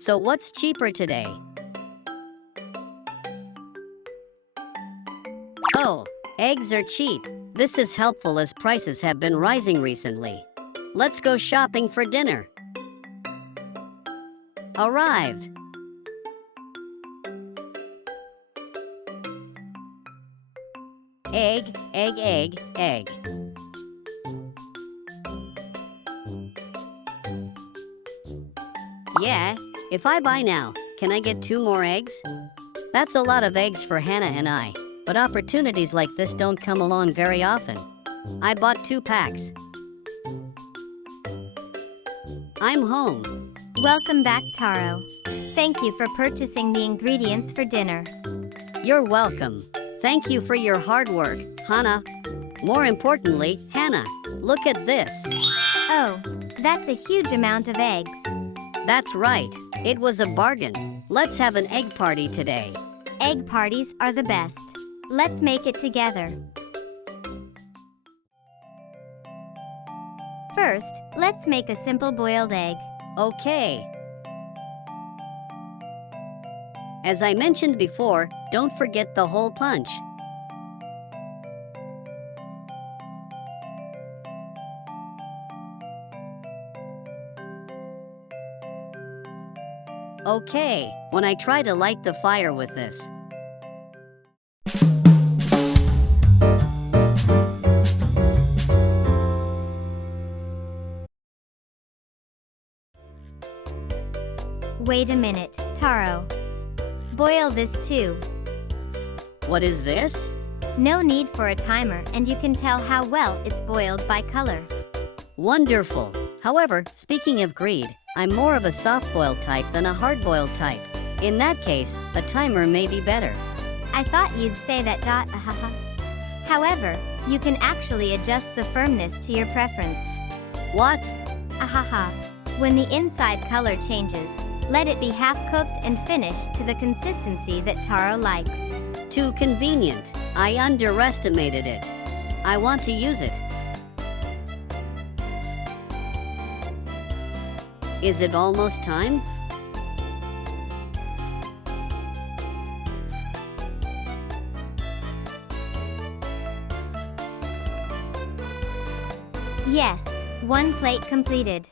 So what's cheaper today? Oh, eggs are cheap. This is helpful as prices have been rising recently. Let's go shopping for dinner. Arrived. Egg, egg, egg, egg. Yeah, if I buy now, can I get 2 more eggs? That's a lot of eggs for Hannah and I, but opportunities like this don't come along very often. I bought 2 packs. I'm home. Welcome back, Taro. Thank you for purchasing the ingredients for dinner. You're welcome. Thank you for your hard work, Hannah. More importantly, Hannah, look at this. Oh, that's a huge amount of eggs. That's right. It was a bargain. Let's have an egg party today. Egg parties are the best. Let's make it together. First, let's make a simple boiled egg. Okay. As I mentioned before, don't forget the hole punch. Okay, when I try to light the fire with this. Wait a minute, Taro. Boil this too. What is this? No need for a timer, and you can tell how well it's boiled by color. Wonderful. However, speaking of greed, I'm more of a soft-boiled type than a hard-boiled type. In that case, a timer may be better. I thought you'd say that. Ahaha. However, you can actually adjust the firmness to your preference. What? Ahaha. When the inside color changes, let it be half-cooked and finished to the consistency that Taro likes. Too convenient. I underestimated it. I want to use it. Is it almost time? Yes, 1 plate completed.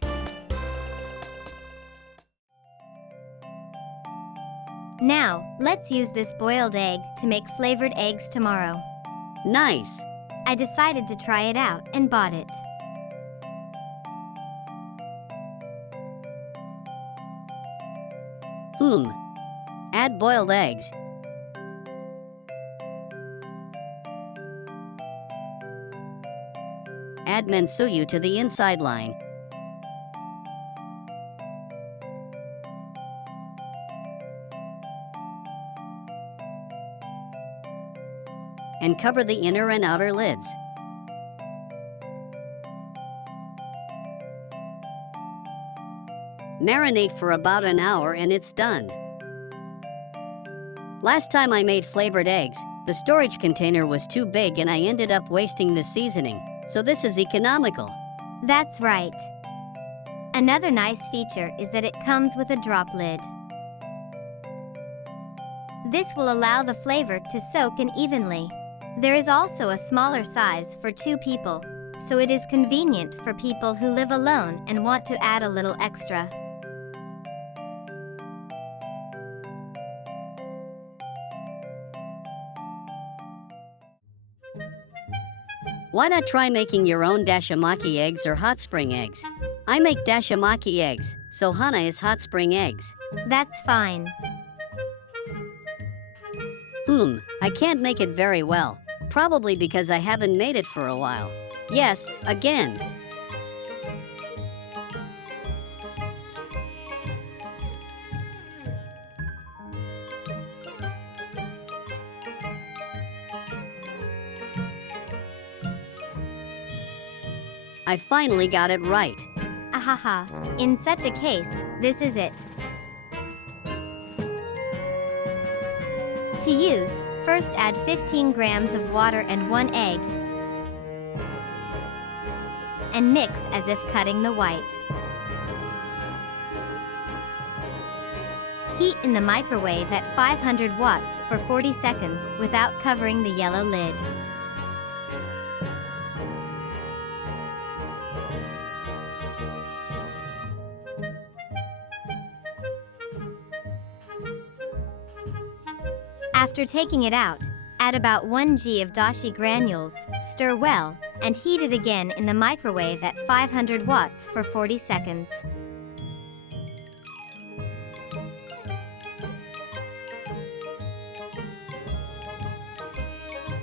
Now, let's use this boiled egg to make flavored eggs tomorrow. Nice. I decided to try it out and bought it. Add boiled eggs. Add mensuyu to the inside line. And cover the inner and outer lids. Marinate for about an hour and it's done. Last time I made flavored eggs, the storage container was too big and I ended up wasting the seasoning, so this is economical. That's right. Another nice feature is that it comes with a drop lid. This will allow the flavor to soak in evenly. There is also a smaller size for 2 people, so it is convenient for people who live alone and want to add a little extra. Why not try making your own dashimaki eggs or hot spring eggs? I make dashimaki eggs, so Hana is hot spring eggs. That's fine. I can't make it very well. Probably because I haven't made it for a while. Yes, again. I finally got it right. Ahaha. In such a case, this is it. To use, first add 15 grams of water and 1 egg. And mix as if cutting the white. Heat in the microwave at 500 watts for 40 seconds without covering the yellow lid. After taking it out, add about 1 g of dashi granules, stir well, and heat it again in the microwave at 500 watts for 40 seconds.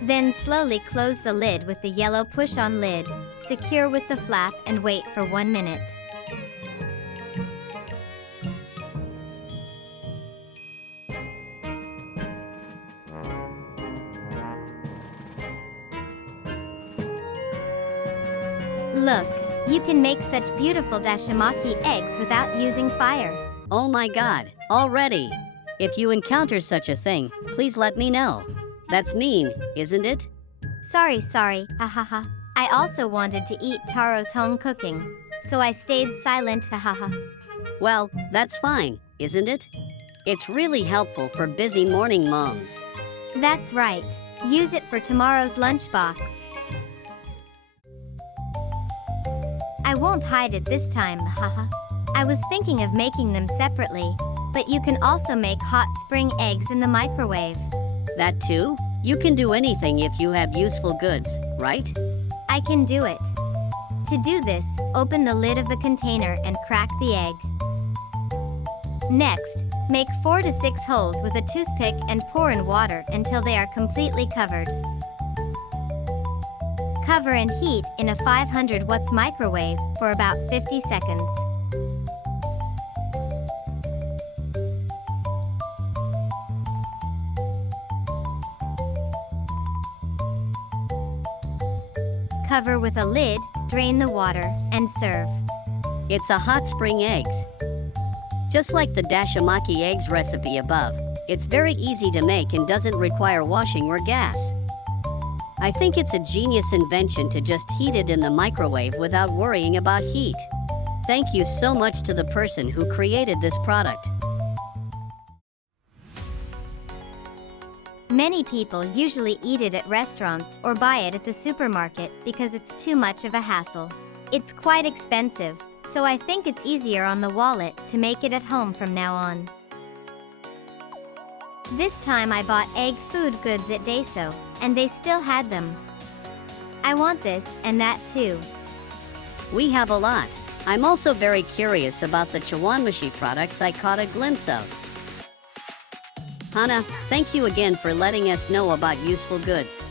Then slowly close the lid with the yellow push-on lid, secure with the flap and wait for 1 minute. Look, you can make such beautiful dashimaki eggs without using fire. Oh my god, already! If you encounter such a thing, please let me know. That's mean, isn't it? Sorry, hahaha. I also wanted to eat Taro's home cooking, so I stayed silent, hahaha. Well, that's fine, isn't it? It's really helpful for busy morning moms. That's right. Use it for tomorrow's lunchbox. I won't hide it this time, haha. I was thinking of making them separately, but you can also make hot spring eggs in the microwave. That too? You can do anything if you have useful goods, right? I can do it. To do this, open the lid of the container and crack the egg. Next, make 4 to 6 holes with a toothpick and pour in water until they are completely covered. Cover and heat in a 500 watts microwave for about 50 seconds. Cover with a lid, drain the water, and serve. It's a hot spring eggs. Just like the dashimaki eggs recipe above, it's very easy to make and doesn't require washing or gas. I think it's a genius invention to just heat it in the microwave without worrying about heat. Thank you so much to the person who created this product. Many people usually eat it at restaurants or buy it at the supermarket because it's too much of a hassle. It's quite expensive, so I think it's easier on the wallet to make it at home from now on. This time I bought egg food goods at Daiso, and they still had them. I want this and that too. We have a lot. I'm also very curious about the chawanmushi products I caught a glimpse of. Hana, thank you again for letting us know about useful goods.